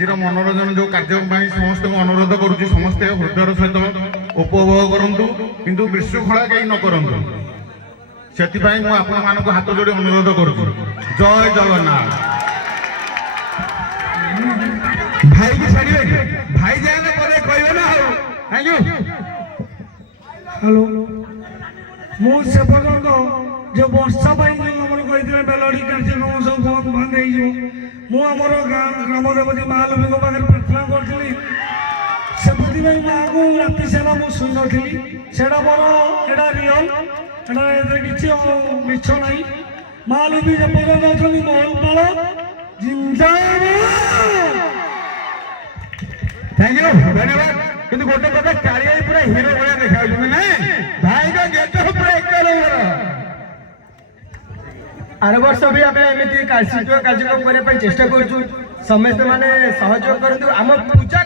आज मनोरंजन जो कार्य समस्त अनुरोध करुच्ची समस्ते हृदय सहित उपभोग करूँ किंतु विशृंखला कहीं न करूँ से आपण मान हाथ जोड़ी अनुरोध करुँ। जय जगन्नाथ। भाई की छाड़िए भाई जाने पर कहबे ना हो थैंक यू। हेलो मुझे पर्यंत जो वर्षा कही मेलोडी कार्यक्रम सब बहुत बंद होमर ग्राम देवती महालक्ष्मी पाखे प्रार्थना करी से माँ को राति सारा मुझे शुई नी से मोर एटा रियल किसी मिछ ना महालक्ष्मी जे पर्यटन अच्छी मोहनपाल जिंदाबाद। थैंक यू धन्यवाद। किंतु गोटे कथा कालिया पूरा हीरो भाया देखा भाई का गेट पूरा एक आर वर्ष भी आम एमती कार्यक्रम करने चेष्टा करूँ समस्त मैंने सहयोग करूँ आम पूजा